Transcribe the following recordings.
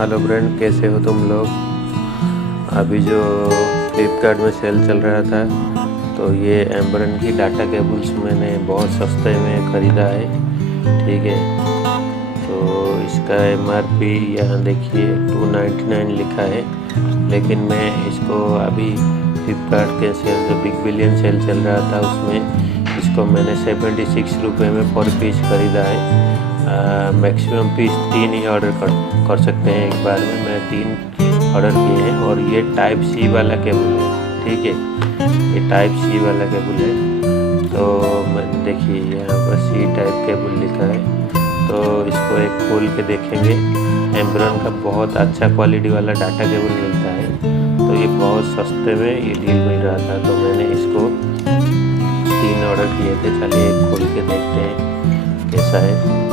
Hello friend, कैसे हो तुम लोग। अभी जो फ्लिपकार्ट में सेल चल रहा था तो ये एम्ब्रेन की डाटा केबल्स मैंने बहुत सस्ते में ख़रीदा है। ठीक है, तो इसका MRP यहाँ देखिए 299 लिखा है, लेकिन मैं इसको अभी फ्लिपकार्ट के सेल जो बिग बिलियन सेल चल रहा था उसमें इसको मैंने 76 रुपये में पर पीस ख़रीदा है। मैक्सिमम पीस 3 ही ऑर्डर कर सकते हैं एक बार में। मैं 3 ऑर्डर किए हैं और ये टाइप सी वाला केबल है। ठीक है, ये टाइप सी वाला केबल है। तो देखिए यहाँ पर सी टाइप केबल लिखा है, तो इसको एक खोल के देखेंगे। एम्ब्रेन का बहुत अच्छा क्वालिटी वाला डाटा केबल मिलता है, तो ये बहुत सस्ते में ये डील मिल रहा था, तो मैंने इसको 3 ऑर्डर किए थे। चलिए एक खोल के देखते हैं कैसा है।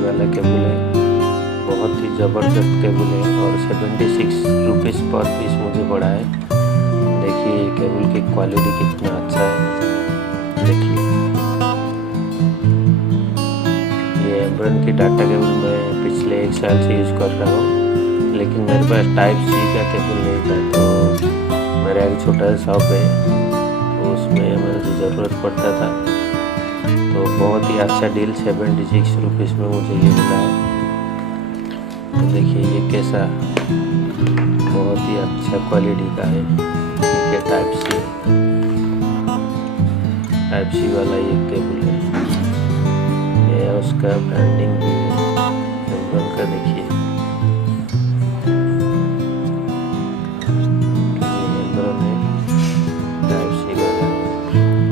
वाला केबल है, बहुत ही ज़बरदस्त केबल है और 76 रुपीज़ पर पीस मुझे पड़ा है। देखिए ये केबल की क्वालिटी कितना अच्छा है। देखिए ये एम्ब्रेन की डाटा केबल मैं पिछले 1 साल से यूज़ कर रहा हूँ, लेकिन मेरे पास टाइप सी का केबल नहीं था। तो मेरा एक छोटा सा शॉप है, तो उसमें मुझे ज़रूरत पड़ता था, तो बहुत ही अच्छा डील 76 रुपीज़ में मुझे ये मिला है। तो देखिए ये कैसा बहुत ही अच्छा क्वालिटी का है। ठीक है, टाइप सी वाला ये केबल है। ये उसका ब्रांडिंग भी है एम्ब्रेन का। देखिए एम्ब्रेन है, टाइप सी वाला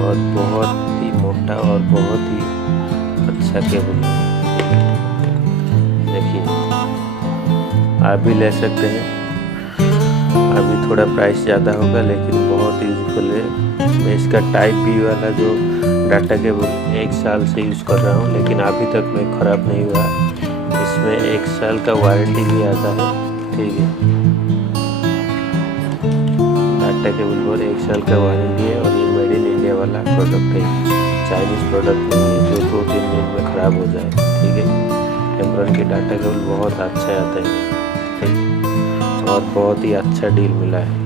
और बहुत ही मोटा और बहुत ही अच्छा केबल है। देखिए आप भी ले सकते हैं। अभी थोड़ा प्राइस ज़्यादा होगा, लेकिन बहुत यूज़फुल है। मैं इसका टाइप बी वाला जो डाटा केबल 1 साल से यूज़ कर रहा हूँ, लेकिन अभी तक मैं ख़राब नहीं हुआ। इसमें 1 साल का वारंटी भी आता है। ठीक है, डाटा केबल पर 1 साल का वारंटी है और ये मेड इन इंडिया वाला प्रोडक्ट है, चाइनीज़ प्रोडक्ट नहीं है जो 2-3 दिन में ख़राब हो जाए। ठीक है, एम्ब्रेन की डाटा केबल बहुत अच्छा आता है। ठीक, और बहुत ही अच्छा डील मिला है।